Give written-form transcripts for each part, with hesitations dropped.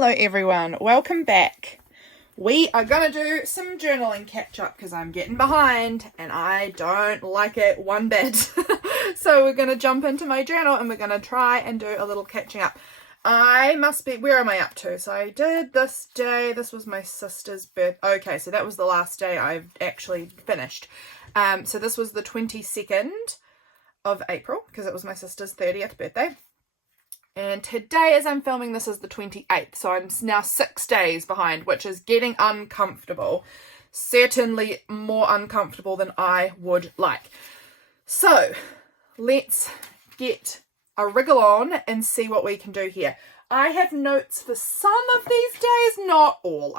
Hello everyone, welcome back. We are going to do some journaling catch up because I'm getting behind and I don't like it one bit. So we're going to jump into my journal and we're going to try and do a little catching up. Where am I up to? So I did this day, this was my sister's birthday. Okay, so that was the last day I've actually finished. So this was the 22nd of April because it was my sister's 30th birthday. And today, as I'm filming this, is the 28th, so I'm now 6 days behind, which is getting uncomfortable. Certainly more uncomfortable than I would like. So, let's get a wriggle on and see what we can do here. I have notes for some of these days, not all.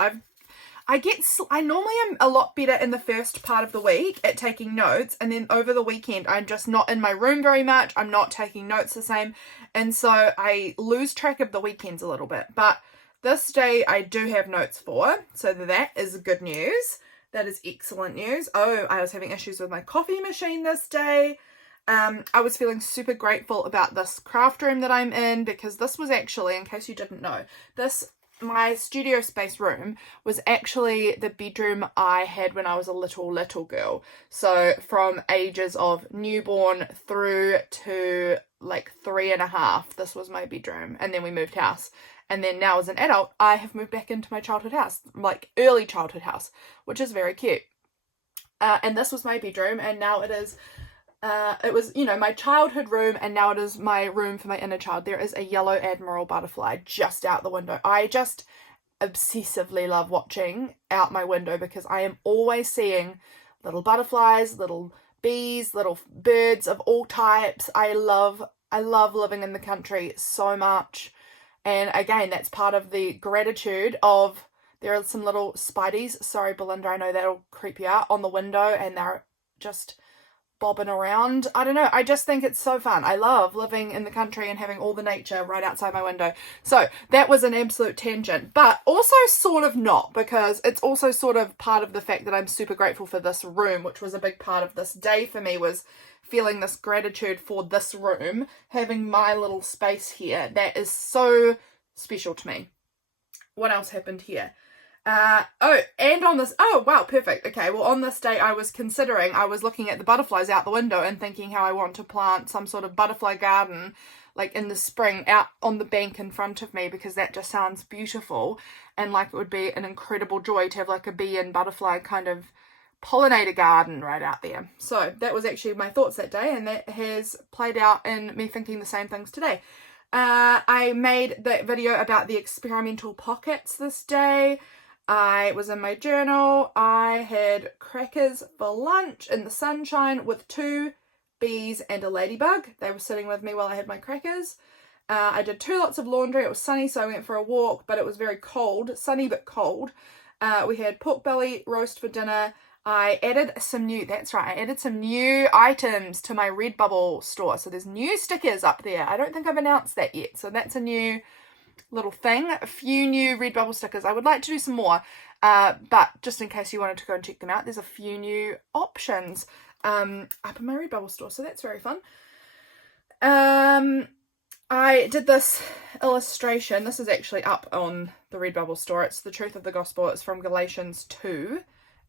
I normally am a lot better in the first part of the week at taking notes, and then over the weekend I'm just not in my room very much. I'm not taking notes the same, and so I lose track of the weekends a little bit. But this day I do have notes for, so that is good news. That is excellent news. Oh, I was having issues with my coffee machine this day. I was feeling super grateful about this craft room that I'm in, because this was actually, in case you didn't know, my studio space room was actually the bedroom I had when I was a little girl. So from ages of newborn through to like 3.5, this was my bedroom. And then we moved house. And then now as an adult, I have moved back into my childhood house, like early childhood house, which is very cute. And this was my bedroom, and now it is it was, my childhood room, and now it is my room for my inner child. There is a yellow admiral butterfly just out the window. I just obsessively love watching out my window because I am always seeing little butterflies, little bees, little birds of all types. I love living in the country so much. And again, that's part of the gratitude of, there are some little spideys, sorry Belinda, I know that'll creep you out, on the window, and they're just bobbing around. I don't know, I just think it's so fun. I love living in the country and having all the nature right outside my window. So that was an absolute tangent, but also sort of not, because it's also sort of part of the fact that I'm super grateful for this room, which was a big part of this day for me, was feeling this gratitude for this room, having my little space here. That is so special to me. What else happened here? Oh wow, perfect. Okay, well, on this day I was looking at the butterflies out the window and thinking how I want to plant some sort of butterfly garden like in the spring out on the bank in front of me, because that just sounds beautiful, and like it would be an incredible joy to have like a bee and butterfly kind of pollinator garden right out there. So that was actually my thoughts that day, and that has played out in me thinking the same things today. I made that video about the experimental pockets this day. I was in my journal. I had crackers for lunch in the sunshine with 2 bees and a ladybug. They were sitting with me while I had my crackers. I did 2 lots of laundry. It was sunny, so I went for a walk, but it was very cold. Sunny but cold. We had pork belly roast for dinner. I added some new items to my Redbubble store. So there's new stickers up there. I don't think I've announced that yet. So that's a new little thing. A few new Redbubble stickers. I would like to do some more, but just in case you wanted to go and check them out, there's a few new options up in my Redbubble store, so that's very fun. I did this illustration. This is actually up on the Redbubble store. It's the truth of the gospel. It's from Galatians 2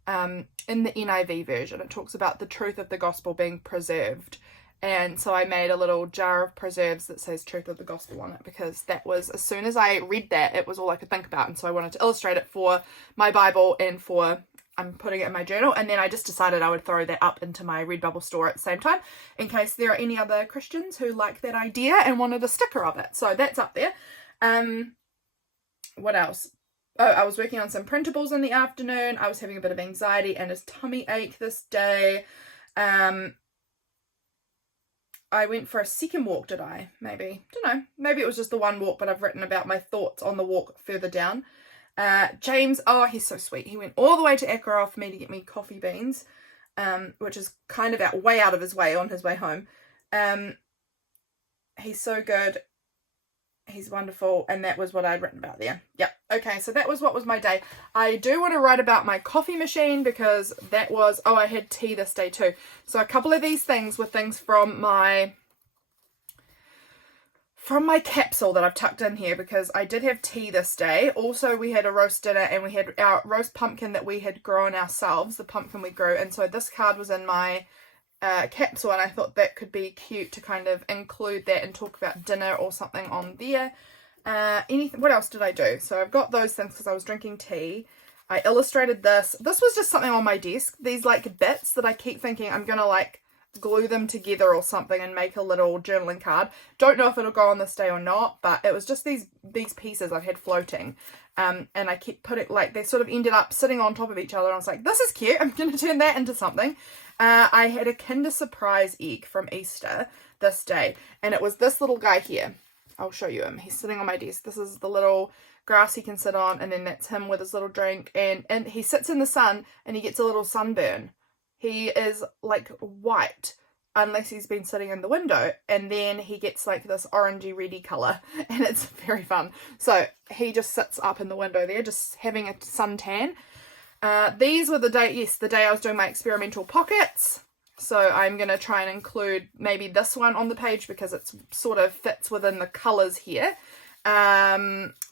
in the NIV version. It talks about the truth of the gospel being preserved. And so I made a little jar of preserves that says truth of the gospel on it, because that was, as soon as I read that, it was all I could think about. And so I wanted to illustrate it for my Bible and I'm putting it in my journal. And then I just decided I would throw that up into my Redbubble store at the same time, in case there are any other Christians who like that idea and wanted a sticker of it. So that's up there. What else? Oh, I was working on some printables in the afternoon. I was having a bit of anxiety and a tummy ache this day. I went for a second walk, did I? Maybe. Don't know. Maybe it was just the one walk, but I've written about my thoughts on the walk further down. James, oh, he's so sweet. He went all the way to Ackrow for me to get me coffee beans, which is kind of way out of his way on his way home. He's so good. He's wonderful, and that was what I'd written about there. Yep. Okay, so that was what was my day. I do want to write about my coffee machine, because that was, I had tea this day too. So a couple of these things were things from my from my capsule that I've tucked in here, because I did have tea this day. Also, we had a roast dinner and we had our roast pumpkin that we had grown ourselves, the pumpkin we grew. And so this card was in my capsule, and I thought that could be cute to kind of include that and talk about dinner or something on there. Anything, what else did I do? So I've got those things because I was drinking tea. I illustrated this. This was just something on my desk. These like bits that I keep thinking I'm gonna like glue them together or something and make a little journaling card. Don't know if it'll go on this day or not, but it was just these pieces I had floating. And I keep putting, like, they sort of ended up sitting on top of each other, and I was like, this is cute, I'm gonna turn that into something. I had a Kinder Surprise egg from Easter this day, and it was this little guy here. I'll show you him. He's sitting on my desk. This is the little grass he can sit on, and then that's him with his little drink, and he sits in the sun and he gets a little sunburn. He is like white unless he's been sitting in the window, and then he gets like this orangey reddy colour, and it's very fun. So he just sits up in the window there just having a suntan. These were the day I was doing my experimental pockets. So I'm going to try and include maybe this one on the page because it sort of fits within the colours here.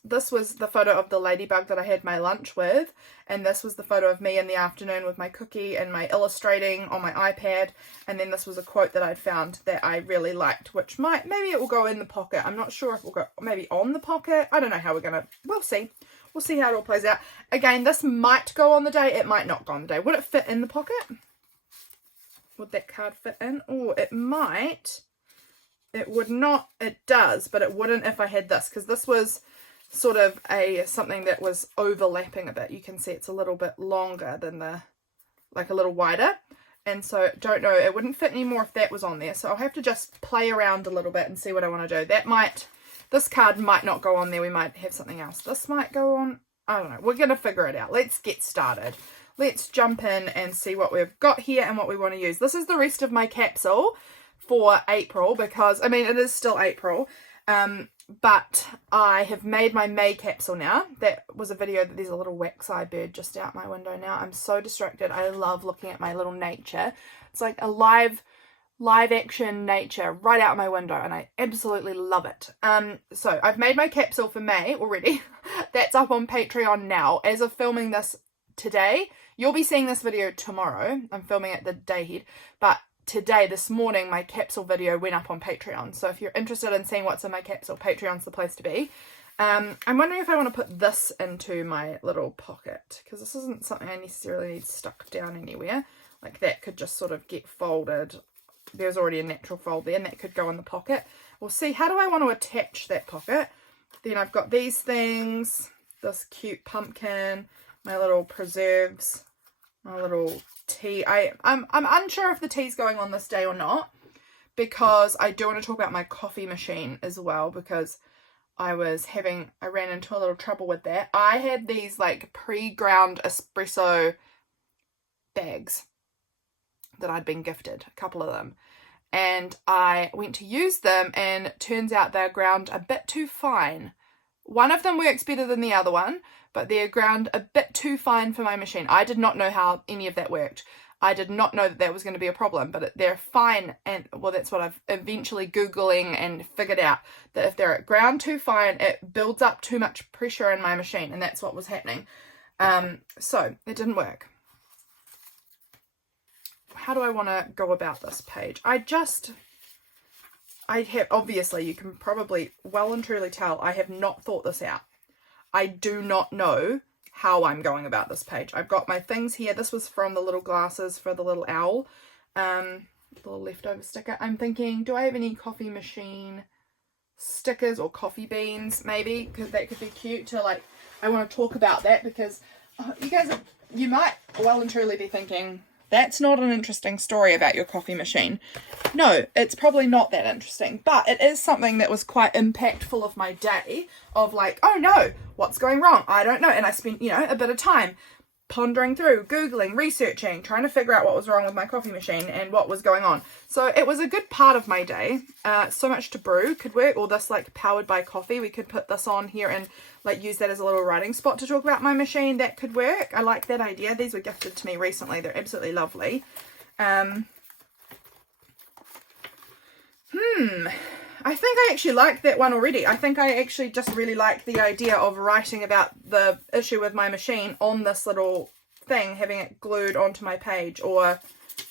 This was the photo of the ladybug that I had my lunch with, and this was the photo of me in the afternoon with my cookie and my illustrating on my iPad, and then this was a quote that I'd found that I really liked, which maybe it will go in the pocket. I'm not sure if it will go maybe on the pocket. I don't know how we'll see. We'll see how it all plays out. Again, this might go on the day, it might not go on the day. Would it fit in the pocket? Would that card fit in? Oh, it might. It would not. It does, but it wouldn't if I had this, because this was sort of something that was overlapping a bit. You can see it's a little bit longer than like a little wider. And so, don't know, it wouldn't fit anymore if that was on there. So I'll have to just play around a little bit and see what I want to do. This card might not go on there. We might have something else. This might go on. I don't know. We're going to figure it out. Let's get started. Let's jump in and see what we've got here and what we want to use. This is the rest of my capsule for April, because, I mean, it is still April, but I have made my May capsule now. That was a video that there's a little wax-eye bird just out my window now. I'm so distracted. I love looking at my little nature. It's like a live action nature right out my window, and I absolutely love it. So I've made my capsule for May already. That's up on Patreon now. As of filming this today, you'll be seeing this video tomorrow. I'm filming it the day ahead, but today, this morning, my capsule video went up on Patreon. So if you're interested in seeing what's in my capsule, Patreon's the place to be. I'm wondering if I want to put this into my little pocket, because this isn't something I necessarily need stuck down anywhere. Like, that could just sort of get folded. There's already a natural fold there, and that could go in the pocket. We'll see. How do I want to attach that pocket? Then I've got these things, this cute pumpkin, my little preserves, my little tea. I'm unsure if the tea's going on this day or not, because I do want to talk about my coffee machine as well, because I ran into a little trouble with that. I had these like pre-ground espresso bags that I'd been gifted, a couple of them, and I went to use them, and it turns out they're ground a bit too fine. One of them works better than the other one, but they're ground a bit too fine for my machine. I did not know how any of that worked. I did not know that was going to be a problem, but they're fine, and well, that's what I've eventually Googling and figured out, that if they're ground too fine, it builds up too much pressure in my machine, and that's what was happening. So it didn't work. How do I want to go about this page? Obviously, you can probably well and truly tell, I have not thought this out. I do not know how I'm going about this page. I've got my things here. This was from the little glasses for the little owl. Little leftover sticker. I'm thinking, do I have any coffee machine stickers or coffee beans maybe? Because that could be cute to, like, I want to talk about that, because you might well and truly be thinking, that's not an interesting story about your coffee machine. No, it's probably not that interesting, but it is something that was quite impactful of my day, of like, oh no, what's going wrong? I don't know. And I spent, a bit of time pondering through, Googling, researching, trying to figure out what was wrong with my coffee machine and what was going on. So it was a good part of my day. So Much to Brew could work, or this like powered by coffee. We could put this on here and like use that as a little writing spot to talk about my machine. That could work. I like that idea. These were gifted to me recently. They're absolutely lovely. I think I actually like that one already. I think I actually just really like the idea of writing about the issue with my machine on this little thing, having it glued onto my page, or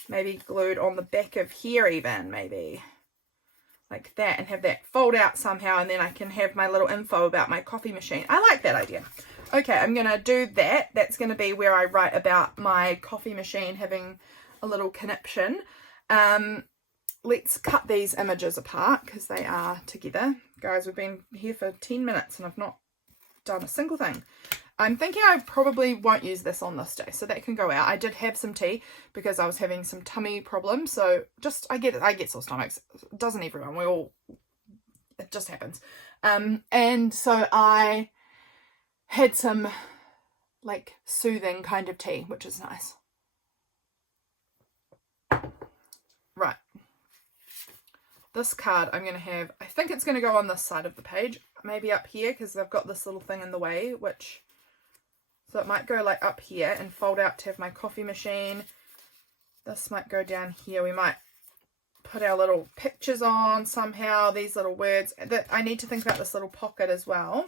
maybe glued on the back of here even, maybe. Like that, and have that fold out somehow, and then I can have my little info about my coffee machine. I like that idea. Okay, I'm going to do that. That's going to be where I write about my coffee machine having a little conniption. Let's cut these images apart because they are together. Guys, we've been here for 10 minutes and I've not done a single thing. I'm thinking I probably won't use this on this day, so that can go out. I did have some tea because I was having some tummy problems, so just I get sore stomachs. Doesn't everyone? It just happens. And so I had some like soothing kind of tea, which is nice. Right. This card I'm going to have, I think it's going to go on this side of the page, maybe up here because I've got this little thing in the way, so it might go like up here and fold out to have my coffee machine. This might go down here. We might put our little pictures on somehow, these little words. That I need to think about this little pocket as well.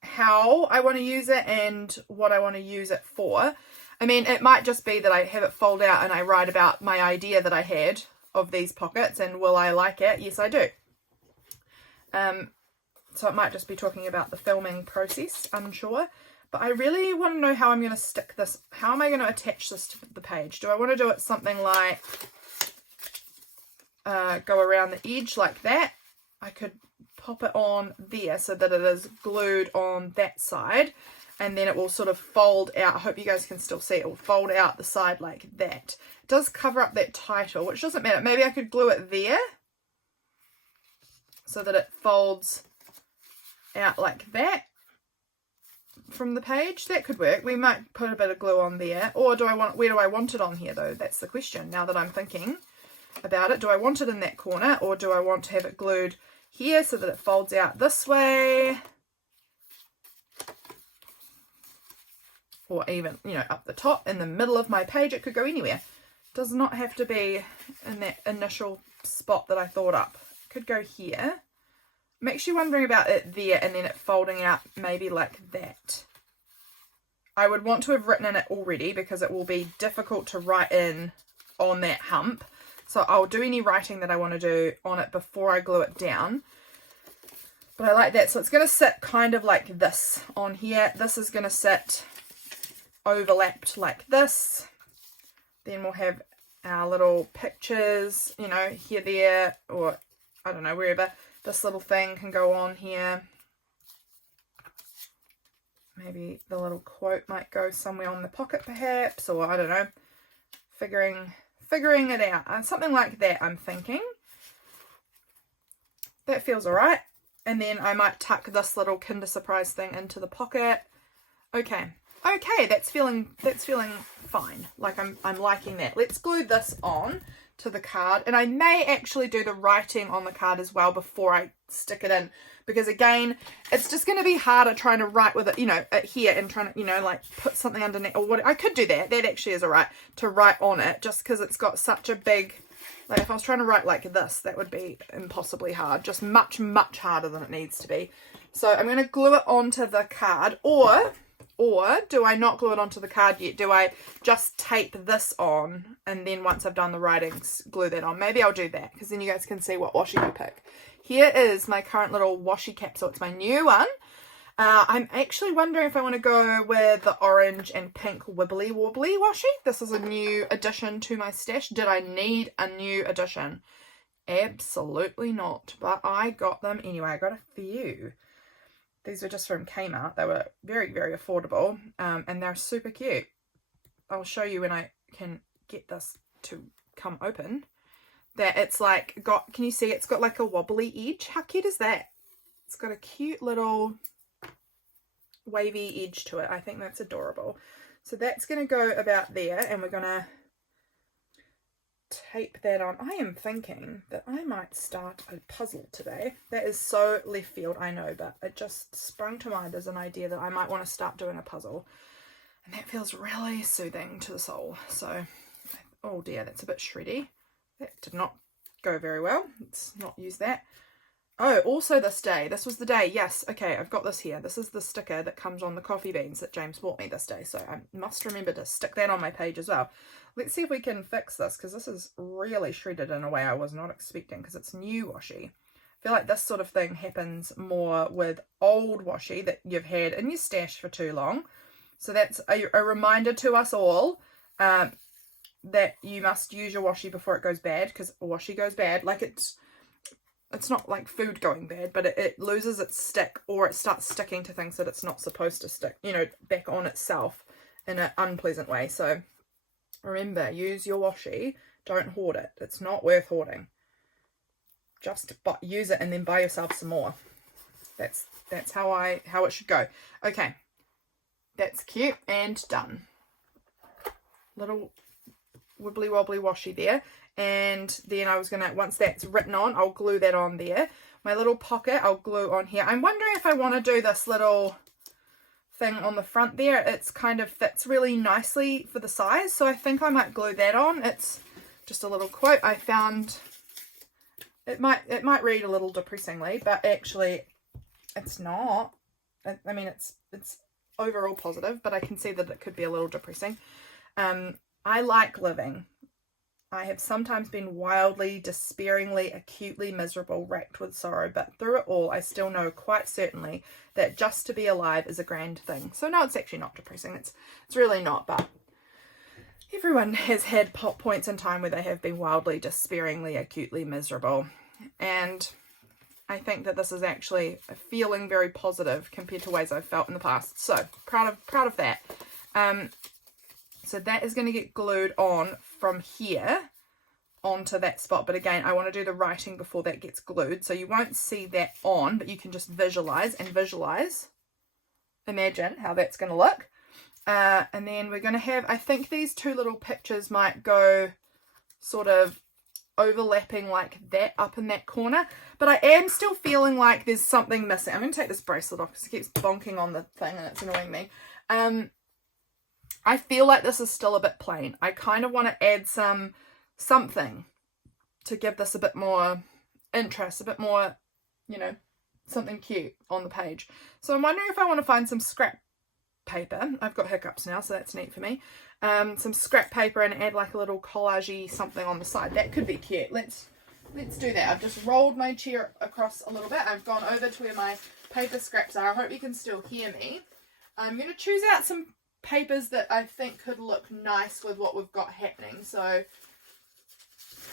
How I want to use it and what I want to use it for. I mean, it might just be that I have it fold out and I write about my idea that I had of these pockets, and will I like it? Yes, I do. So it might just be talking about the filming process, unsure. But I really want to know how I'm going to stick this. How am I going to attach this to the page? Do I want to do it something like go around the edge like that? I could pop it on there so that it is glued on that side, and then it will sort of fold out. I hope you guys can still see it. It will fold out the side like that. It does cover up that title, which doesn't matter. Maybe I could glue it there so that it folds out like that from the page. That could work. We might put a bit of glue on there. Or where do I want it on here though? That's the question. Now that I'm thinking about it, do I want it in that corner, or do I want to have it glued here so that it folds out this way? Or even, you know, up the top in the middle of my page. It could go anywhere. Does not have to be in that initial spot that I thought up. It could go here. I'm actually wondering about it there and then it folding out maybe like that. I would want to have written in it already because it will be difficult to write in on that hump. So I'll do any writing that I want to do on it before I glue it down. But I like that. So it's going to sit kind of like this on here. This is going to sit overlapped like this. Then we'll have our little pictures, you know, here, there, or I don't know, wherever. This little thing can go on here. Maybe the little quote might go somewhere on the pocket perhaps, or I don't know, figuring it out. Something like that, I'm thinking. That feels alright. And then I might tuck this little Kinder Surprise thing into the pocket. Okay, that's feeling fine. Like I'm liking that. Let's glue this on to the card, and I may actually do the writing on the card as well before I stick it in, because again, it's just going to be harder trying to write with it, you know, here and trying to, you know, like put something underneath, or what. I could do that actually is alright to write on it, just because it's got such a big, like if I was trying to write like this, that would be impossibly hard, just much harder than it needs to be. So I'm going to glue it onto the card, or do I not glue it onto the card yet? Do I just tape this on and then once I've done the writings, glue that on? Maybe I'll do that because then you guys can see what washi I pick. Here is my current little washi capsule. It's my new one. I'm actually wondering if I want to go with the orange and pink wibbly wobbly washi. This is a new addition to my stash. Did I need a new addition? Absolutely not. But I got them anyway. I got a few. These were just from Kmart. They were very, very affordable, and they're super cute. I'll show you when I can get this to come open. That it's like can you see it's got like a wobbly edge? How cute is that? It's got a cute little wavy edge to it. I think that's adorable. So that's going to go about there, and we're going to tape that on. I am thinking that I might start a puzzle today. That is so left field, I know, but it just sprung to mind as an idea that I might want to start doing a puzzle, and that feels really soothing to the soul. So, oh dear, that's a bit shreddy. That did not go very well. Let's not use that. Oh, also this day. This was the day. Yes. Okay, I've got this here. This is the sticker that comes on the coffee beans that James bought me this day. So I must remember to stick that on my page as well. Let's see if we can fix this, because this is really shredded in a way I was not expecting, because it's new washi. I feel like this sort of thing happens more with old washi that you've had in your stash for too long. So that's a reminder to us all that you must use your washi before it goes bad, because washi goes bad. Like it's not like food going bad, but it loses its stick, or it starts sticking to things that it's not supposed to stick, you know, back on itself in an unpleasant way. So remember, use your washi. Don't hoard it. It's not worth hoarding. Just use it and then buy yourself some more. That's how it should go. Okay, that's cute and done. Little wibbly wobbly washi there. And then I was gonna, once that's written on, I'll glue that on there. My little pocket I'll glue on here. I'm wondering if I want to do this little thing on the front there. It's kind of fits really nicely for the size, so I think I might glue that on. It's just a little quote I found. It might read a little depressingly, but actually it's not. I mean, it's overall positive, but I can see that it could be a little depressing. I like living. I have sometimes been wildly, despairingly, acutely miserable, racked with sorrow, but through it all, I still know quite certainly that just to be alive is a grand thing. So no, it's actually not depressing. It's really not, but everyone has had points in time where they have been wildly, despairingly, acutely miserable. And I think that this is actually feeling very positive compared to ways I've felt in the past. So proud of that. So that is going to get glued on from here onto that spot. But again, I want to do the writing before that gets glued. So you won't see that on, but you can just visualize. Imagine how that's going to look. And then we're going to have, I think these two little pictures might go sort of overlapping like that up in that corner. But I am still feeling like there's something missing. I'm going to take this bracelet off because it keeps bonking on the thing and it's annoying me. I feel like this is still a bit plain. I kind of want to add something to give this a bit more interest, a bit more, you know, something cute on the page. So I'm wondering if I want to find some scrap paper. I've got hiccups now, so that's neat for me. Some scrap paper and add like a little collage-y something on the side. That could be cute. Let's do that. I've just rolled my chair across a little bit. I've gone over to where my paper scraps are. I hope you can still hear me. I'm going to choose out some papers that I think could look nice with what we've got happening. So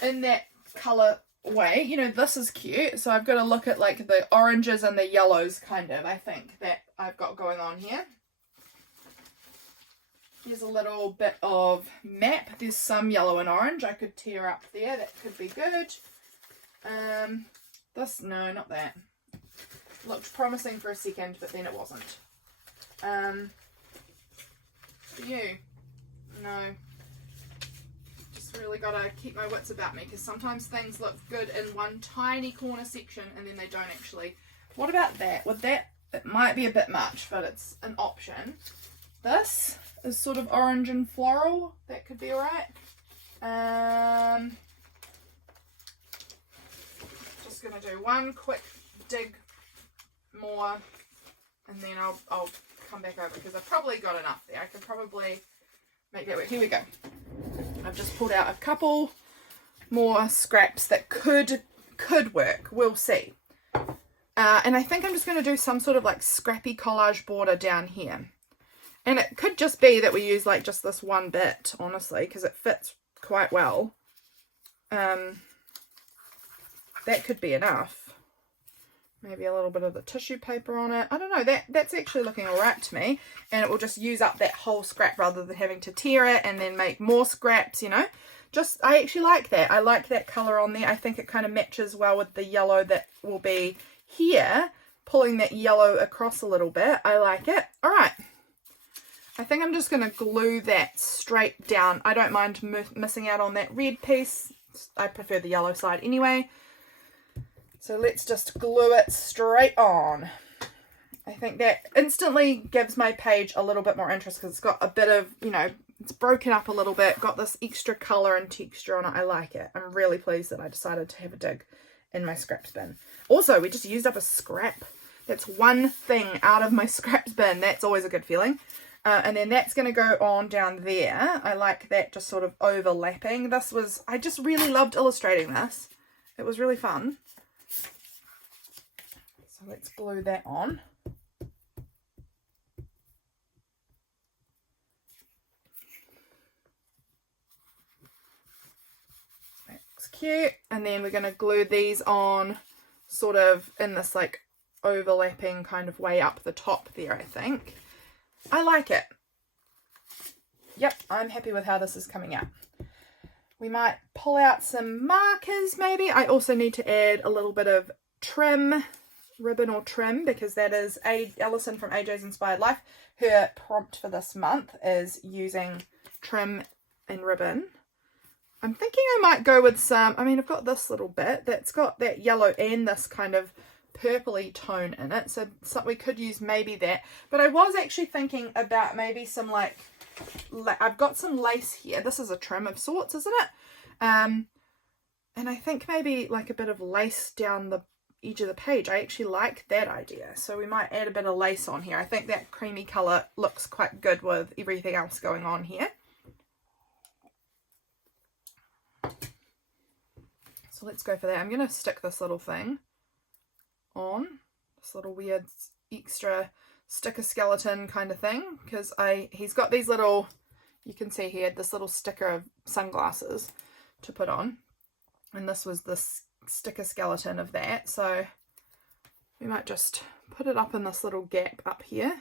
in that colour way, you know, this is cute. So I've got to look at like the oranges and the yellows kind of, I think, that I've got going on here. Here's a little bit of map. There's some yellow and orange I could tear up there. That could be good. This, no, not that. Looked promising for a second, but then it wasn't. You, no, just really gotta keep my wits about me, because sometimes things look good in one tiny corner section and then they don't actually. What about that? With that, it might be a bit much, but it's an option. This is sort of orange and floral. That could be alright. Just gonna do one quick dig more, and then I'll come back over, because I've probably got enough there. I can probably make that work. Here we go. I've just pulled out a couple more scraps that could work. We'll see. And I think I'm just going to do some sort of like scrappy collage border down here. And it could just be that we use like just this one bit, honestly, because it fits quite well. That could be enough. Maybe a little bit of the tissue paper on it. I don't know, that's actually looking alright to me. And it will just use up that whole scrap rather than having to tear it and then make more scraps, you know. Just, I actually like that. I like that colour on there. I think it kind of matches well with the yellow that will be here. Pulling that yellow across a little bit. I like it. Alright. I think I'm just going to glue that straight down. I don't mind missing out on that red piece. I prefer the yellow side anyway. So let's just glue it straight on. I think that instantly gives my page a little bit more interest, because it's got a bit of, you know, it's broken up a little bit, got this extra colour and texture on it. I like it. I'm really pleased that I decided to have a dig in my scraps bin. Also, we just used up a scrap. That's one thing out of my scraps bin. That's always a good feeling. And then that's going to go on down there. I like that just sort of overlapping. I just really loved illustrating this. It was really fun. So let's glue that on. That's cute. And then we're going to glue these on sort of in this like overlapping kind of way up the top there, I think. I like it. Yep, I'm happy with how this is coming out. We might pull out some markers maybe. I also need to add a little bit of trim, ribbon or trim, because that is Allison from AJ's Inspired Life. Her prompt for this month is using trim and ribbon. I'm thinking I might go with some, I mean, I've got this little bit that's got that yellow and this kind of purpley tone in it, so we could use maybe that. But I was actually thinking about maybe some like, I've got some lace here. This is a trim of sorts, isn't it? And I think maybe like a bit of lace down the edge of the page. I actually like that idea, so we might add a bit of lace on here. I think that creamy colour looks quite good with everything else going on here. So let's go for that. I'm going to stick this little thing on, this little weird extra sticker skeleton kind of thing, because he's got these little, you can see here, this little sticker of sunglasses to put on, and this was the sticker skeleton of that, so we might just put it up in this little gap up here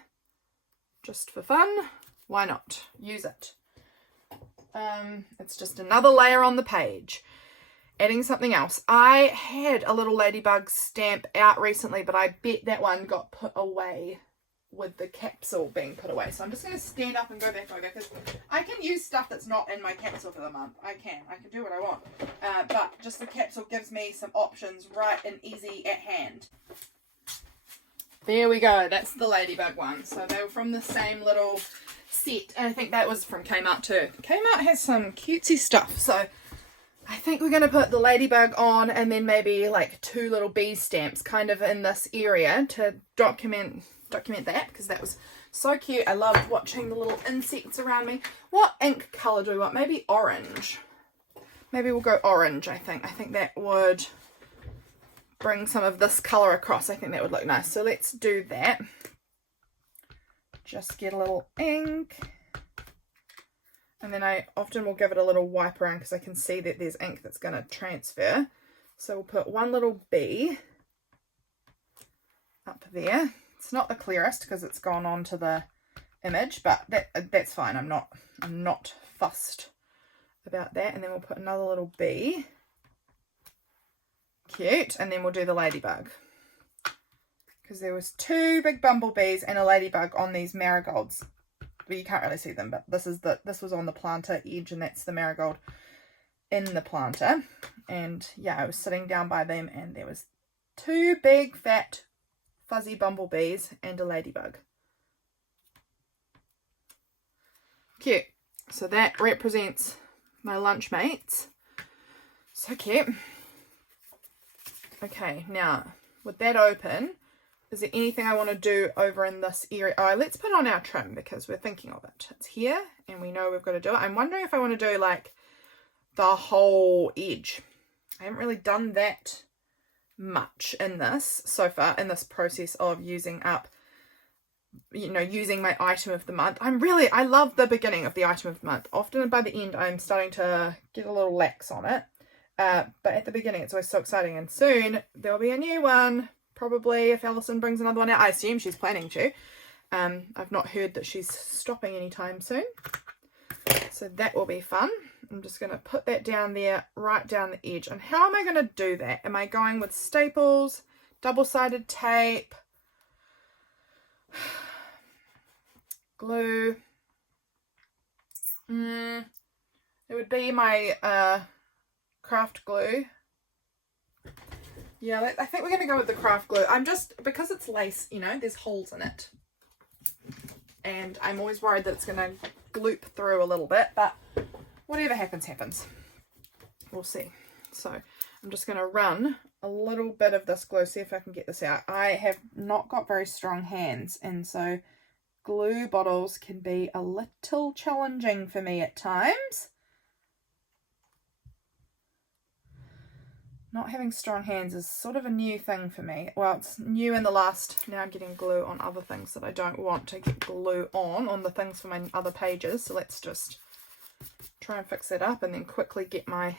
just for fun. Why not use it? It's just another layer on the page. Adding something else. I had a little ladybug stamp out recently, but I bet that one got put away with the capsule being put away. So I'm just going to stand up and go back over, because I can use stuff that's not in my capsule for the month. I can do what I want. But just the capsule gives me some options right and easy at hand. There we go. That's the ladybug one. So they were from the same little set. And I think that was from Kmart too. Kmart has some cutesy stuff. So I think we're going to put the ladybug on, and then maybe like 2 little bee stamps kind of in this area to document that, because that was so cute. I loved watching the little insects around me. What ink colour do we want? Maybe orange. Maybe we'll go orange, I think. I think that would bring some of this colour across. I think that would look nice. So let's do that. Just get a little ink. And then I often will give it a little wipe around, because I can see that there's ink that's going to transfer. So we'll put one little bee up there. It's not the clearest because it's gone on to the image, but that's fine. I'm not fussed about that. And then we'll put another little bee. Cute. And then we'll do the ladybug, because there was 2 big bumblebees and a ladybug on these marigolds. But you can't really see them, but this was on the planter edge, and that's the marigold in the planter. And yeah, I was sitting down by them, and there was 2 big fat fuzzy bumblebees and a ladybug. Cute. So that represents my lunch mates. So cute. Okay, now with that open, is there anything I want to do over in this area? Oh, let's put on our trim, because we're thinking of it. It's here and we know we've got to do it. I'm wondering if I want to do like the whole edge. I haven't really done that much in this so far, in this process of using up, using my item of the month. I love the beginning of the item of the month. Often by the end, I'm starting to get a little lax on it. But at the beginning, it's always so exciting. And soon there'll be a new one. Probably if Allison brings another one out. I assume she's planning to. I've not heard that she's stopping anytime soon. So that will be fun. I'm just going to put that down there, right down the edge. And how am I going to do that? Am I going with staples, double-sided tape, glue? It would be my craft glue. Yeah, I think we're going to go with the craft glue. Because it's lace, there's holes in it. And I'm always worried that it's going to gloop through a little bit, but whatever happens, happens. We'll see. So I'm just going to run a little bit of this glue, see if I can get this out. I have not got very strong hands, and so glue bottles can be a little challenging for me at times. Not having strong hands is sort of a new thing for me. Well, it's new in the last, now I'm getting glue on other things that I don't want to get glue on the things for my other pages. So let's just try and fix it up and then quickly get my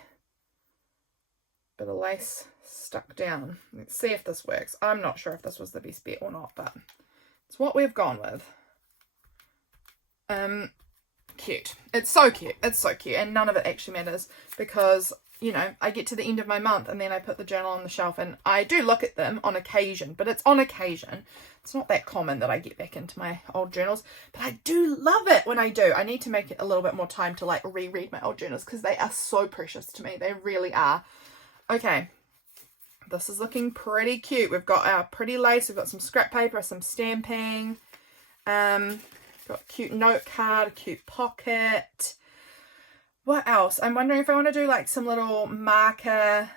bit of lace stuck down. Let's see if this works. I'm not sure if this was the best bet or not, but it's what we've gone with. Cute. It's so cute. It's so cute. And none of it actually matters because, you know, I get to the end of my month and then I put the journal on the shelf, and I do look at them on occasion, but it's on occasion. It's not that common that I get back into my old journals, but I do love it when I do. I need to make it a little bit more time to like reread my old journals because they are so precious to me. They really are. Okay. This is looking pretty cute. We've got our pretty lace. We've got some scrap paper, some stamping. Got a cute note card, a cute pocket. What else? I'm wondering if I want to do like some little marker.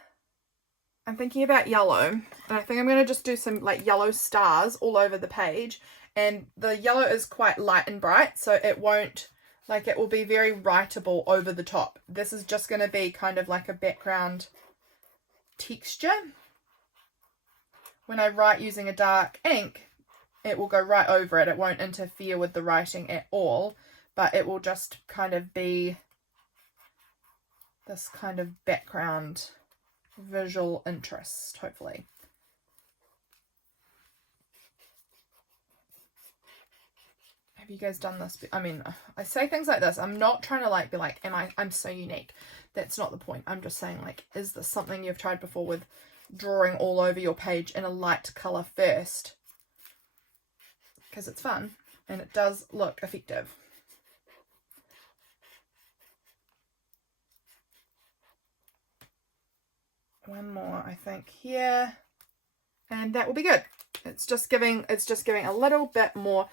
I'm thinking about yellow, and I think I'm going to just do some like yellow stars all over the page. And the yellow is quite light and bright, so it won't, like, it will be very writable over the top. This is just going to be kind of like a background texture. When I write using a dark ink, it will go right over it. It won't interfere with the writing at all, but it will just kind of be this kind of background visual interest, hopefully. Have you guys done this? I mean, I say things like this. I'm not trying to like be like, I'm so unique. That's not the point. I'm just saying, like, is this something you've tried before with drawing all over your page in a light color first? Because it's fun and it does look effective. One more, I think, here, and that will be good. It's just giving a little bit more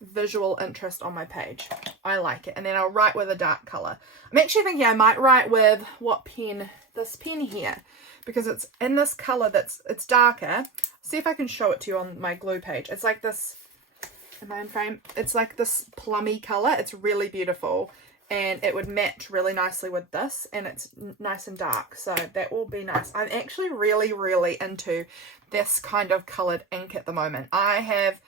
visual interest on my page. I like it. And then I'll write with a dark color. I'm actually thinking I might write with what pen? This pen here, because it's in this color it's darker. See if I can show it to you on my glue page. It's like this. Am I in frame? It's like this plummy color. It's really beautiful, and it would match really nicely with this, and it's nice and dark, so that will be nice. I'm actually really into this kind of colored ink at the moment. I have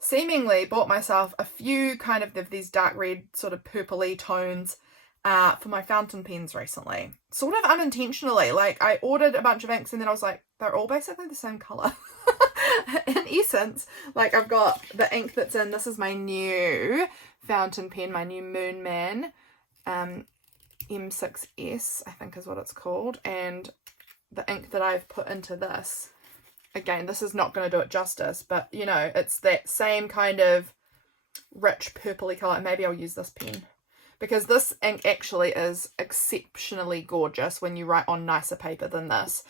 seemingly bought myself a few kind of these dark red sort of purpley tones for my fountain pens recently, sort of unintentionally. Like, I ordered a bunch of inks and then I was like, they're all basically the same color. In essence, like, I've got the ink that's in, this is my new fountain pen, my new Moon Man M6S, I think is what it's called, and the ink that I've put into this, again, this is not going to do it justice, but you know, it's that same kind of rich purpley color. Maybe I'll use this pen, because this ink actually is exceptionally gorgeous when you write on nicer paper than this,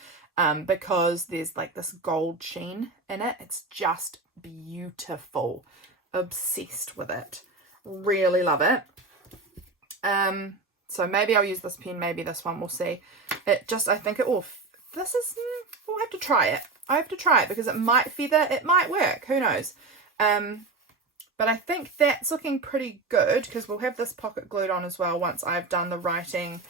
because there's like this gold sheen in it. It's just beautiful. Obsessed with it. Really love it. So maybe I'll use this pen, maybe this one, we'll see. It just, I think it will, we'll have to try it. I have to try it because it might feather, it might work, who knows. But I think that's looking pretty good, because we'll have this pocket glued on as well once I've done the writing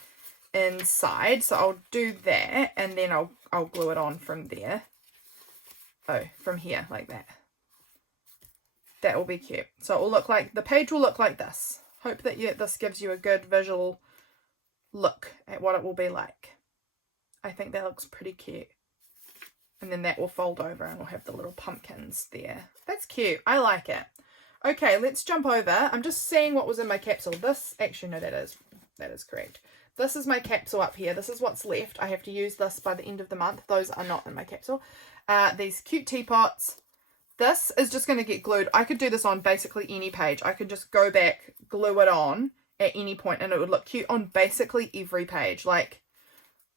inside. So I'll do that, and then I'll glue it on from there. Oh, from here, like that. That will be cute. So it will look like, the page will look like this. Hope that this gives you a good visual look at what it will be like. I think that looks pretty cute. And then that will fold over and we'll have the little pumpkins there. That's cute. I like it. Okay, let's jump over. I'm just seeing what was in my capsule. This, actually, no, that is correct. This is my capsule up here. This is what's left. I have to use this by the end of the month. Those are not in my capsule. These cute teapots. This is just going to get glued. I could do this on basically any page. I could just go back, glue it on at any point, and it would look cute on basically every page. Like,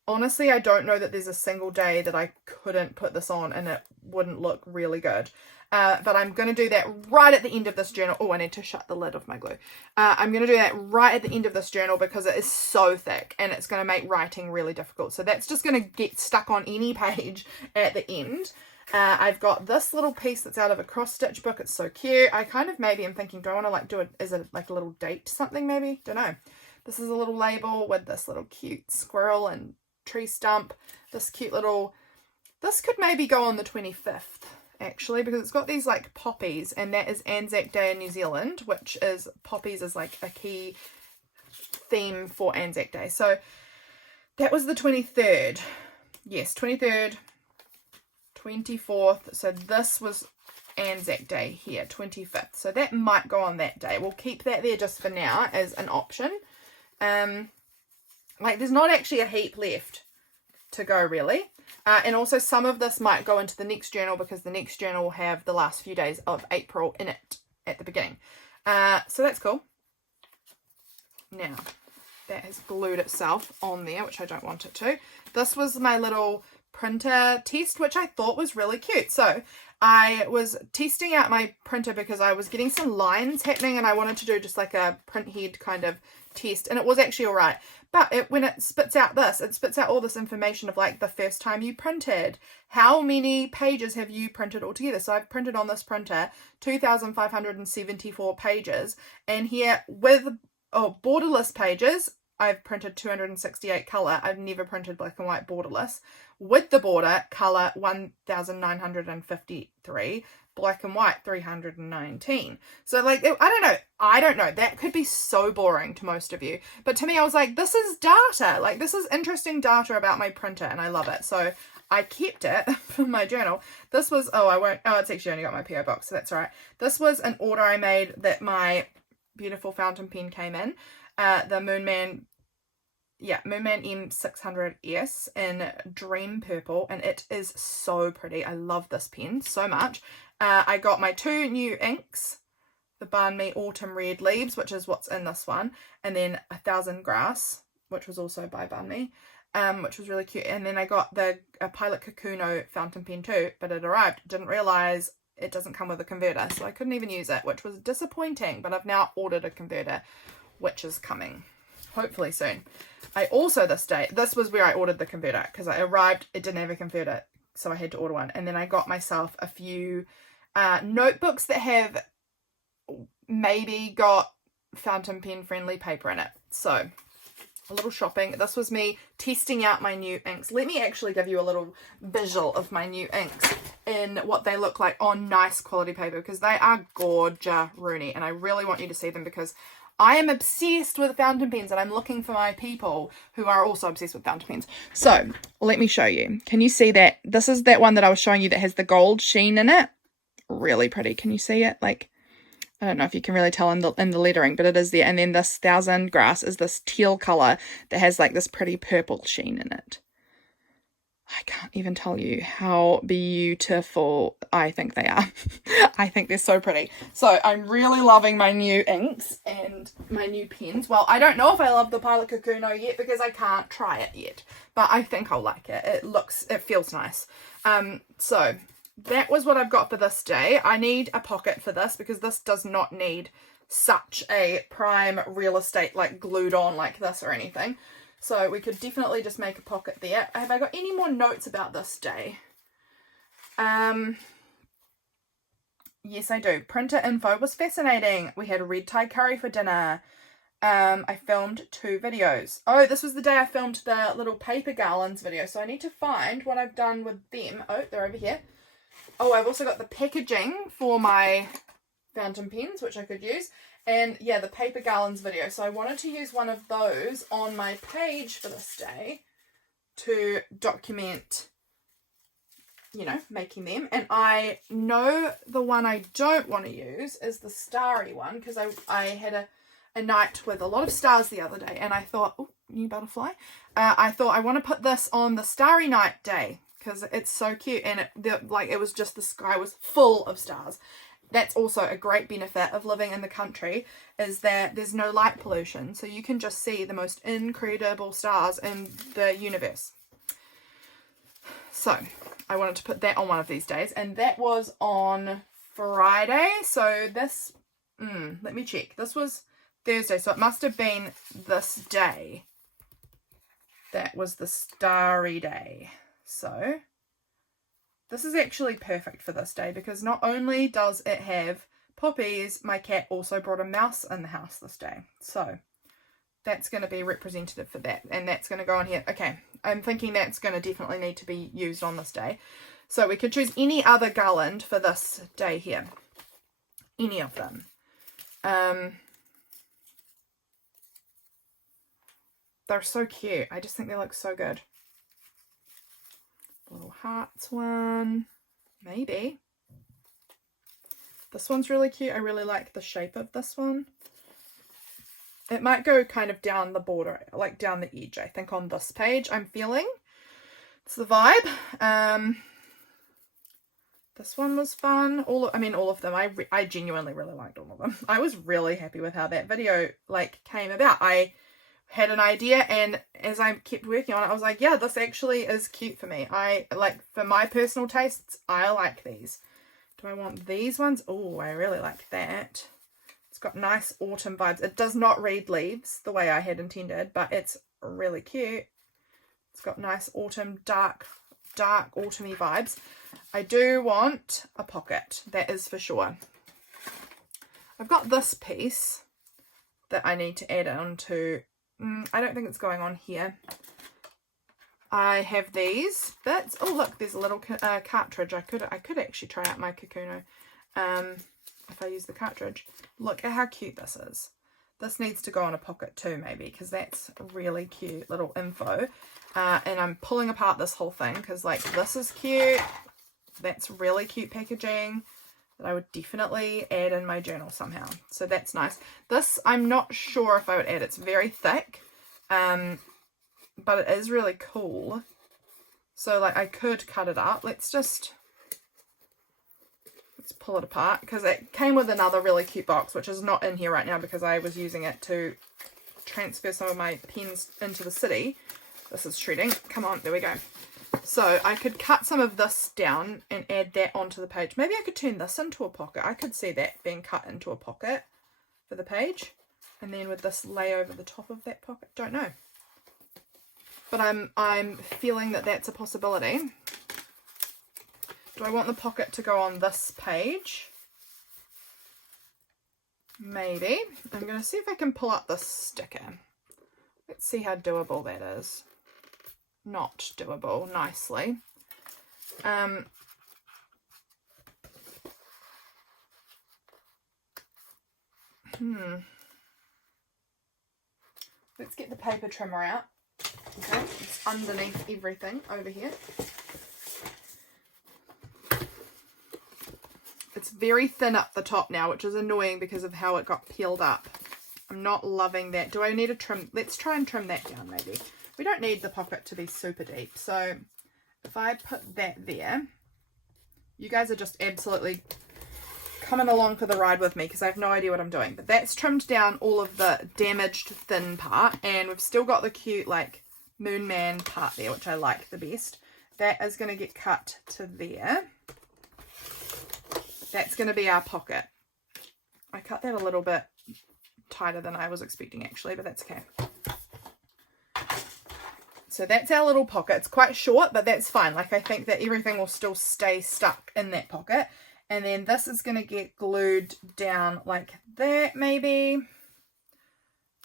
honestly, I don't know that there's a single day that I couldn't put this on and it wouldn't look really good. but I'm going to do that right at the end of this journal. Oh, I need to shut the lid of my glue. I'm going to do that right at the end of this journal because it is so thick and it's going to make writing really difficult. So that's just going to get stuck on any page at the end. I've got this little piece that's out of a cross stitch book. It's so cute. I kind of maybe am thinking, do I want to like do it as a like a little date something maybe? Don't know. This is a little label with this little cute squirrel and tree stump. This cute little, this could maybe go on the 25th actually, because it's got these like poppies, and that is Anzac Day in New Zealand, which is poppies is like a key theme for Anzac Day. So that was the 23rd. Yes, 23rd, 24th. So this was Anzac Day here, 25th. So that might go on that day. We'll keep that there just for now as an option. Like there's not actually a heap left to go really. And also some of this might go into the next journal because the next journal will have the last few days of April in it at the beginning. So that's cool. Now, that has glued itself on there, which I don't want it to. This was my little printer test, which I thought was really cute. So I was testing out my printer because I was getting some lines happening and I wanted to do just like a print head kind of test, and it was actually all right. But when it spits out this, it spits out all this information of like the first time you printed, how many pages have you printed altogether. So I've printed on this printer 2,574 pages, and here with borderless pages, I've printed 268 colour. I've never printed black and white borderless. With the border, colour 1,953, black and white 319. So like, I don't know, that could be so boring to most of you, but to me I was like, this is data, like this is interesting data about my printer, and I love it. So I kept it for my journal. This was, it's actually only got my PO box, so that's all right. This was an order I made that my beautiful fountain pen came in, the Moonman M600S in Dream Purple, and it is so pretty. I love this pen so much. I got my 2 new inks, the Banh Mi Autumn Red Leaves, which is what's in this one, and then 1000 Grass, which was also by Banh Mi, which was really cute. And then I got the Pilot Kakuno fountain pen too, but it arrived. Didn't realise it doesn't come with a converter, so I couldn't even use it, which was disappointing, but I've now ordered a converter, which is coming hopefully soon. I also this was where I ordered the converter, because I arrived, it didn't have a converter, so I had to order one. And then I got myself a few notebooks that have maybe got fountain pen friendly paper in it. So a little shopping. This was me testing out my new inks. Let me actually give you a little visual of my new inks in what they look like on nice quality paper, because they are gorgeous, Rooney, and I really want you to see them because I am obsessed with fountain pens, and I'm looking for my people who are also obsessed with fountain pens. So let me show you. Can you see that? This is that one that I was showing you that has the gold sheen in it. Really pretty. Can you see it? Like, I don't know if you can really tell in the lettering, but it is there. And then this 1000 Grass is this teal color that has like this pretty purple sheen in it. I can't even tell you how beautiful I think they are. I think they're so pretty. So I'm really loving my new inks and my new pens. Well, I don't know if I love the Pilot Kakuno yet because I can't try it yet, but I think I'll like it. It feels nice. So that was what I've got for this day. I need a pocket for this because this does not need such a prime real estate like glued on like this or anything. So we could definitely just make a pocket there. Have I got any more notes about this day? Yes, I do. Printer info was fascinating. We had a red Thai curry for dinner. I filmed 2 videos. Oh, this was the day I filmed the little paper garlands video. So I need to find what I've done with them. Oh, they're over here. Oh, I've also got the packaging for my fountain pens, which I could use. And yeah, the paper garlands video. So I wanted to use one of those on my page for this day to document, you know, making them. And I know the one I don't want to use is the starry one, because I had a night with a lot of stars the other day, and I thought, oh, new butterfly. I thought I want to put this on the starry night day because it's so cute, and it was just, the sky was full of stars. That's also a great benefit of living in the country, is that there's no light pollution. So you can just see the most incredible stars in the universe. So I wanted to put that on one of these days. And that was on Friday, so this, let me check. This was Thursday, so it must have been this day. That was the starry day. So this is actually perfect for this day because not only does it have poppies, my cat also brought a mouse in the house this day. So that's going to be representative for that, and that's going to go on here. Okay, I'm thinking that's going to definitely need to be used on this day. So we could choose any other garland for this day here. Any of them. They're so cute. I just think they look so good. Little hearts one. Maybe. This one's really cute. I really like the shape of this one. It might go kind of down the border, like down the edge, I think, on this page. I'm feeling. It's the vibe. This one was fun. All of them. I genuinely really liked all of them. I was really happy with how that video came about. I had an idea, and as I kept working on it, I was like, yeah, this actually is cute for me. For my personal tastes, I like these. Do I want these ones? Oh, I really like that. It's got nice autumn vibes. It does not read leaves the way I had intended, but it's really cute. It's got nice autumn, dark autumny vibes. I do want a pocket, that is for sure. I've got this piece that I need to add on to. I don't think it's going on here. I have these bits. Oh look, there's a little cartridge. I could actually try out my Kakuno if I use the cartridge. Look at how cute this is. This needs to go on a pocket too, maybe, because that's really cute little info. And I'm pulling apart this whole thing because this is cute. That's really cute packaging that I would definitely add in my journal somehow. So that's nice. This, I'm not sure if I would add. It's very thick, but it is really cool. So I could cut it up. Let's pull it apart because it came with another really cute box, which is not in here right now because I was using it to transfer some of my pens into the city. This is shredding. Come on, there we go. So I could cut some of this down and add that onto the page. Maybe I could turn this into a pocket. I could see that being cut into a pocket for the page. And then with this lay over the top of that pocket. Don't know. But I'm feeling that that's a possibility. Do I want the pocket to go on this page? Maybe. I'm going to see if I can pull up this sticker. Let's see how doable that is. Not doable nicely. Let's get the paper trimmer out. Okay, it's underneath everything over here. It's very thin up the top now, which is annoying because of how it got peeled up. I'm not loving that. Do I need to trim? Let's try and trim that down maybe. We don't need the pocket to be super deep. So if I put that there, you guys are just absolutely coming along for the ride with me because I have no idea what I'm doing. But that's trimmed down all of the damaged thin part, and we've still got the cute Moon Man part there, which I like the best. That is going to get cut to there. That's going to be our pocket. I cut that a little bit tighter than I was expecting actually, but that's okay. So that's our little pocket. It's quite short, but that's fine. I think that everything will still stay stuck in that pocket. And then this is going to get glued down like that maybe.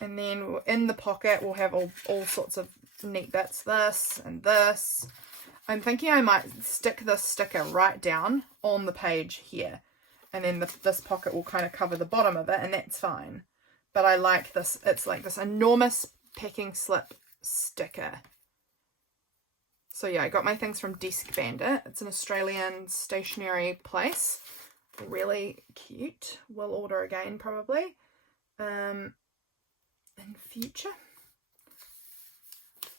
And then in the pocket we'll have all sorts of neat bits. This and this. I'm thinking I might stick this sticker right down on the page here. And then this pocket will kind of cover the bottom of it, and that's fine. But I like this. It's like this enormous packing slip sticker. So yeah, I got my things from Desk Bandit. It's an Australian stationery place. Really cute. Will order again probably in future.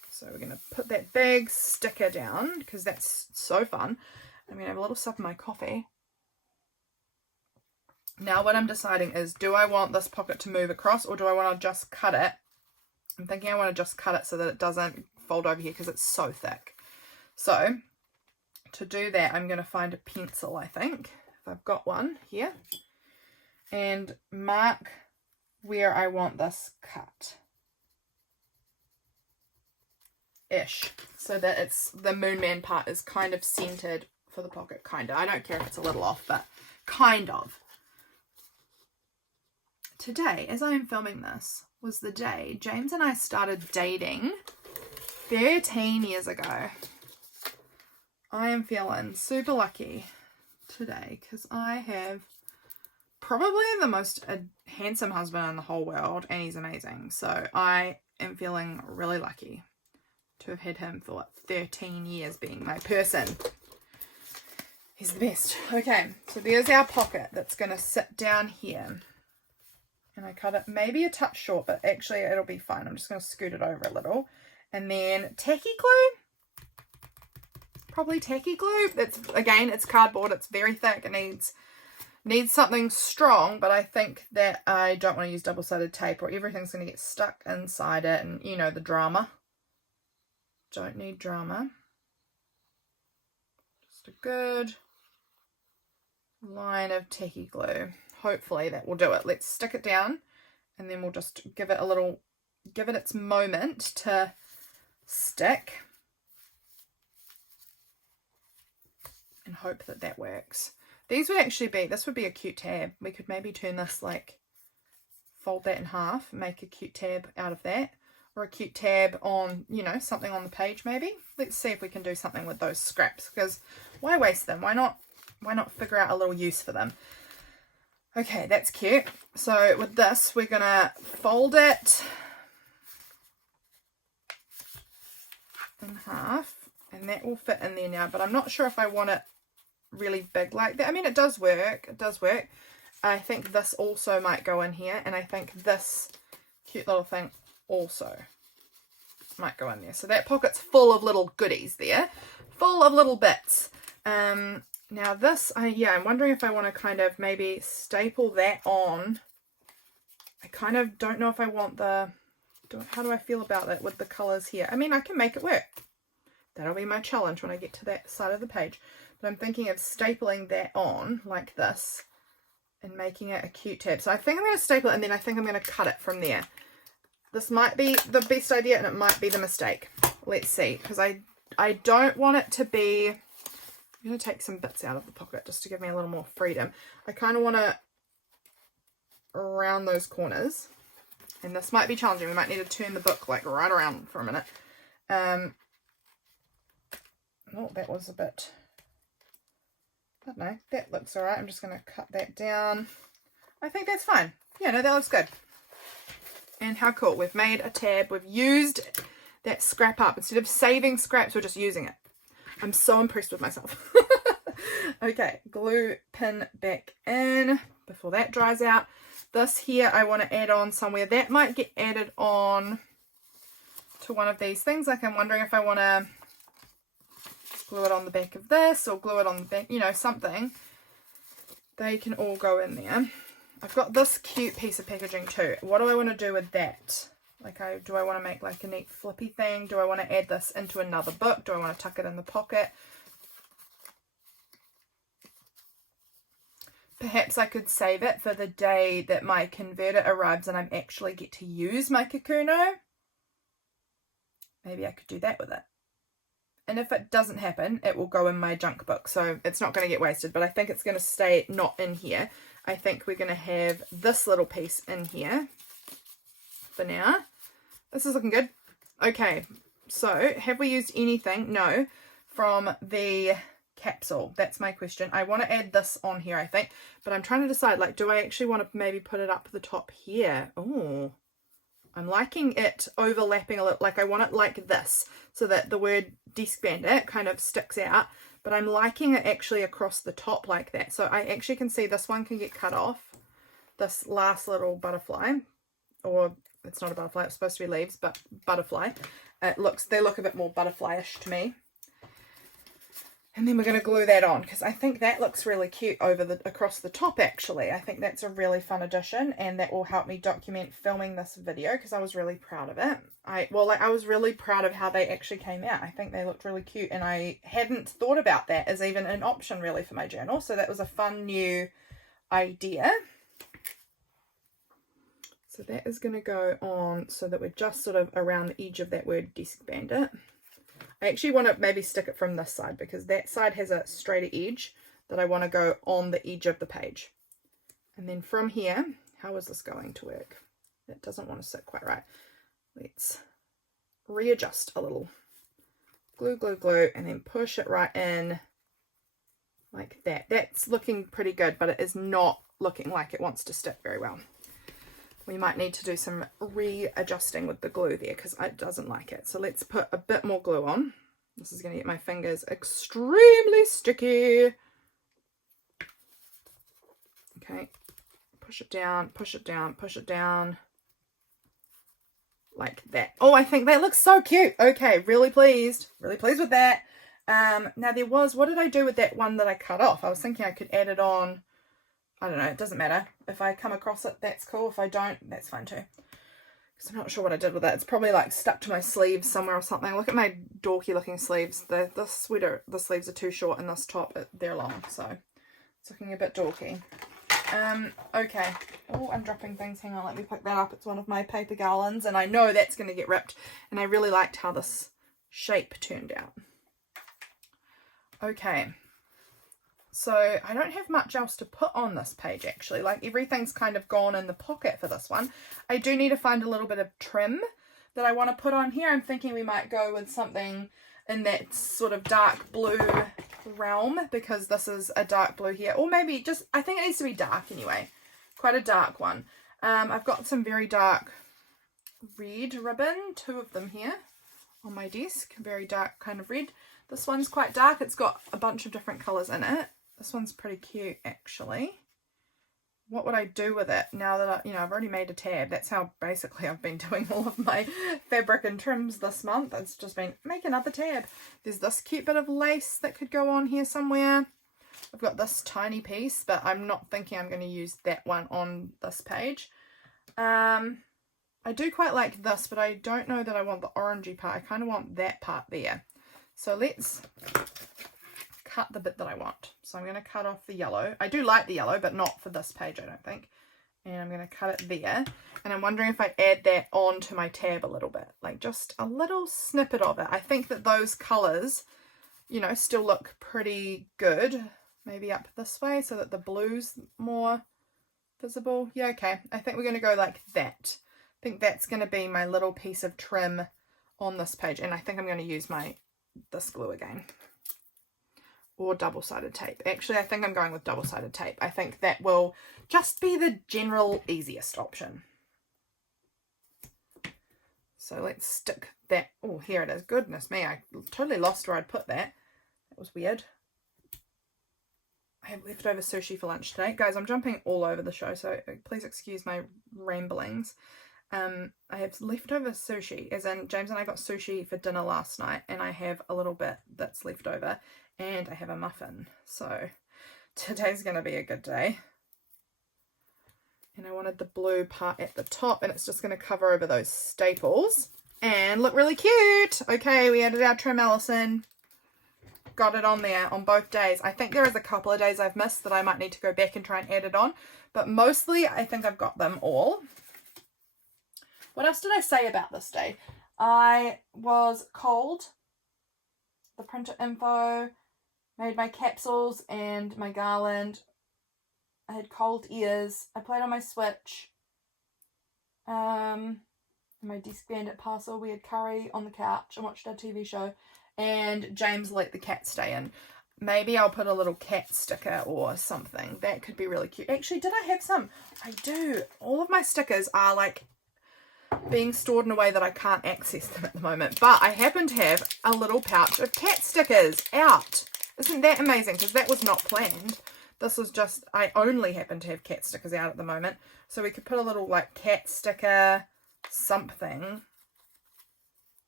So we're going to put that big sticker down because that's so fun. I'm going to have a little sip of my coffee. Now what I'm deciding is, do I want this pocket to move across or do I want to just cut it? I'm thinking I want to just cut it so that it doesn't fold over here because it's so thick. So to do that, I'm going to find a pencil, I think. if I've got one here, and mark where I want this cut ish, so that it's the Moon Man part is kind of centered for the pocket, kind of. I don't care if it's a little off, but kind of. Today, as I am filming this, was the day James and I started dating 13 years ago. I am feeling super lucky today because I have probably the most handsome husband in the whole world, and he's amazing. So I am feeling really lucky to have had him for 13 years being my person. He's the best. Okay, so there's our pocket that's going to sit down here. And I cut it maybe a touch short, but actually it'll be fine. I'm just going to scoot it over a little. And then tacky glue. Probably tacky glue. Again, it's cardboard. It's very thick. It needs something strong, but I think that I don't want to use double-sided tape or everything's going to get stuck inside it. And you know the drama. Don't need drama. Just a good line of tacky glue. Hopefully that will do it. Let's stick it down and then we'll just give it its moment to stick and hope that that works. This would be a cute tab. We could maybe turn this, like, fold that in half, make a cute tab out of that, or a cute tab on, you know, something on the page maybe. Let's see if we can do something with those scraps, because why waste them? Why not figure out a little use for them? Okay, that's cute. So with this, we're going to fold it in half, and that will fit in there now, but I'm not sure if I want it really big like that. I mean, it does work. It does work. I think this also might go in here, and I think this cute little thing also might go in there. So that pocket's full of little goodies there, full of little bits. Now this, I'm wondering if I want to kind of maybe staple that on. I kind of don't know if I want how do I feel about it with the colours here? I mean, I can make it work. That'll be my challenge when I get to that side of the page. But I'm thinking of stapling that on like this and making it a cute tab. So I think I'm going to staple it, and then I think I'm going to cut it from there. This might be the best idea and it might be the mistake. Let's see, because I don't want it to be... I'm going to take some bits out of the pocket just to give me a little more freedom. I kind of want to round those corners. And this might be challenging. We might need to turn the book like right around for a minute. Oh, that was a bit... I don't know. That looks alright. I'm just going to cut that down. I think that's fine. Yeah, no, that looks good. And how cool. We've made a tab. We've used that scrap up. Instead of saving scraps, we're just using it. I'm so impressed with myself. Okay, glue pin back in before that dries out. This here I want to add on somewhere. That might get added on to one of these things. Like, I'm wondering if I want to glue it on the back of this or glue it on the back, you know, something. They can all go in there. I've got this cute piece of packaging too. What do I want to do with that? Like, do I want to make like a neat flippy thing? Do I want to add this into another book? Do I want to tuck it in the pocket? Perhaps I could save it for the day that my converter arrives and I actually get to use my Kakuno. Maybe I could do that with it. And if it doesn't happen, it will go in my junk book. So it's not going to get wasted, but I think it's going to stay not in here. I think we're going to have this little piece in here for now. This is looking good. Okay, so have we used anything? No, from the capsule. That's my question. I want to add this on here, I think, but I'm trying to decide, like, do I actually want to maybe put it up the top here? Oh, I'm liking it overlapping a little. Like, I want it like this so that the word Desk Bandit kind of sticks out, but I'm liking it actually across the top like that. So I actually can see this one can get cut off, this last little butterfly, or it's not a butterfly, it's supposed to be leaves, but butterfly. They look a bit more butterfly-ish to me. And then we're going to glue that on because I think that looks really cute across the top actually. I think that's a really fun addition, and that will help me document filming this video because I was really proud of it. I was really proud of how they actually came out. I think they looked really cute, and I hadn't thought about that as even an option really for my journal. So that was a fun new idea. So that is going to go on so that we're just sort of around the edge of that word desk bandit. I actually want to maybe stick it from this side because that side has a straighter edge that I want to go on the edge of the page. And then from here, how is this going to work? It doesn't want to sit quite right. Let's readjust a little. Glue, glue, glue, and then push it right in like that. That's looking pretty good, but it is not looking like it wants to stick very well. We might need to do some readjusting with the glue there because it doesn't like it. So let's put a bit more glue on. This is going to get my fingers extremely sticky. Okay, push it down, push it down, push it down. Like that. Oh, I think that looks so cute. Okay, really pleased with that. Now there was, what did I do with that one that I cut off? I was thinking I could add it on. I don't know, it doesn't matter. If I come across it, that's cool. If I don't, that's fine too. Because I'm not sure what I did with it. It's probably like stuck to my sleeves somewhere or something. Look at my dorky looking sleeves. This sweater, the sleeves are too short, and this top, they're long. So it's looking a bit dorky. Okay. Oh, I'm dropping things. Hang on, let me pick that up. It's one of my paper garlands, and I know that's going to get ripped. And I really liked how this shape turned out. Okay. So I don't have much else to put on this page actually. Like everything's kind of gone in the pocket for this one. I do need to find a little bit of trim that I want to put on here. I'm thinking we might go with something in that sort of dark blue realm because this is a dark blue here. Or maybe just, I think it needs to be dark anyway. Quite a dark one. I've got some very dark red ribbon, 2 of them here on my desk. Very dark kind of red. This one's quite dark. It's got a bunch of different colours in it. This one's pretty cute actually. What would I do with it now that I've already made a tab? That's how basically I've been doing all of my fabric and trims this month. It's just been make another tab. There's this cute bit of lace that could go on here somewhere. I've got this tiny piece, but I'm not thinking I'm going to use that one on this page. I do quite like this, but I don't know that I want the orangey part. I kind of want that part there. So let's cut the bit that I want. So I'm going to cut off the yellow. I do like the yellow, but not for this page, I don't think. And I'm going to cut it there. And I'm wondering if I add that onto my tab a little bit, like just a little snippet of it. I think that those colours, still look pretty good. Maybe up this way so that the blue's more visible. Yeah, okay. I think we're going to go like that. I think that's going to be my little piece of trim on this page. And I think I'm going to use this glue again. Or double-sided tape. Actually, I think I'm going with double-sided tape. I think that will just be the general easiest option. So let's stick that. Oh, here it is. Goodness me, I totally lost where I'd put that. That was weird. I have leftover sushi for lunch today. Guys, I'm jumping all over the show, so please excuse my ramblings. I have leftover sushi, as in James and I got sushi for dinner last night, and I have a little bit that's left over. And I have a muffin, so today's going to be a good day. And I wanted the blue part at the top, and it's just going to cover over those staples and look really cute. Okay, we added our trim, Allison. Got it on there on both days. I think there is a couple of days I've missed that I might need to go back and try and add it on, but mostly I think I've got them all. What else did I say about this day? I was cold. The printer info. Made my capsules and my garland. I had cold ears. I played on my Switch. My desk bandit parcel. We had curry on the couch and watched our TV show. And James let the cat stay in. Maybe I'll put a little cat sticker or something. That could be really cute. Actually, did I have some? I do. All of my stickers are like being stored in a way that I can't access them at the moment. But I happen to have a little pouch of cat stickers out. Isn't that amazing? Because that was not planned. This was just, I only happen to have cat stickers out at the moment. So we could put a little like cat sticker something.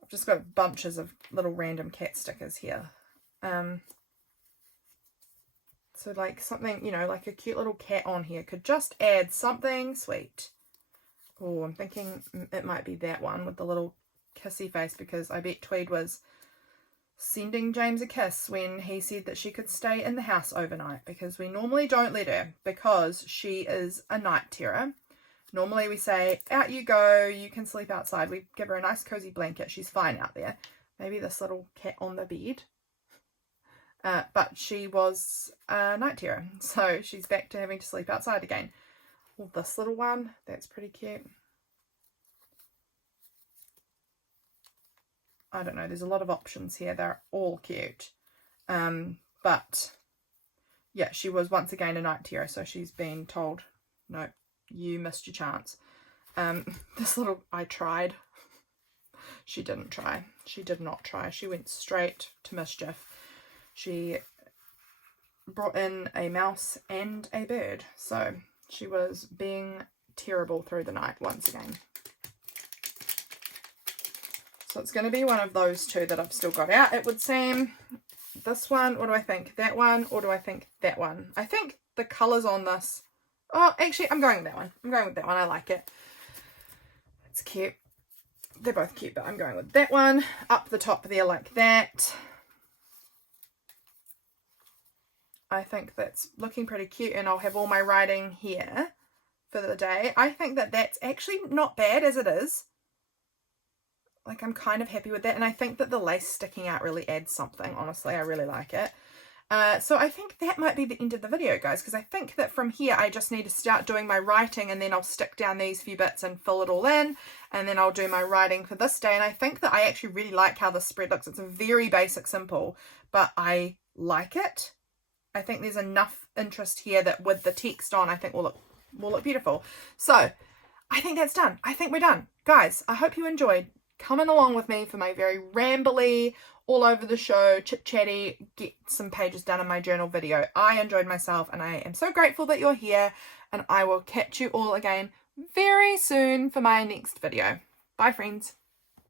I've just got bunches of little random cat stickers here. So like something, you know, like a cute little cat on here could just add something sweet. Oh, I'm thinking it might be that one with the little kissy face, because I bet Tweed was sending James a kiss when he said that she could stay in the house overnight, because we normally don't let her because she is a night terror. Normally we say, out you go, you can sleep outside. We give her a nice cozy blanket. She's fine out there. Maybe this little cat on the bed. But she was a night terror, so she's back to having to sleep outside again. Oh, this little one, that's pretty cute. I don't know, there's a lot of options here. They're all cute. But yeah, she was once again a night terror, so she's been told, no, you missed your chance. This little, I tried. She didn't try. She did not try. She went straight to mischief. She brought in a mouse and a bird, so she was being terrible through the night once again. So it's going to be one of those two that I've still got out, it would seem. This one, what do I think? That one, or do I think that one? I think the colours on this... Oh, actually, I'm going with that one. I'm going with that one. I like it. It's cute. They're both cute, but I'm going with that one. Up the top there like that. I think that's looking pretty cute, and I'll have all my writing here for the day. I think that that's actually not bad as it is. Like, I'm kind of happy with that, and I think that the lace sticking out really adds something. Honestly, I really like it. So I think that might be the end of the video, guys, because I think that from here I just need to start doing my writing, and then I'll stick down these few bits and fill it all in, and then I'll do my writing for this day. And I think that I actually really like how this spread looks. It's a very basic, simple, but I like it. I think there's enough interest here that with the text on, I think will look beautiful. So I think that's done. I think we're done. Guys, I hope you enjoyed coming along with me for my very rambly, all over the show, chit-chatty, get some pages done in my journal video. I enjoyed myself, and I am so grateful that you're here, and I will catch you all again very soon for my next video. Bye, friends.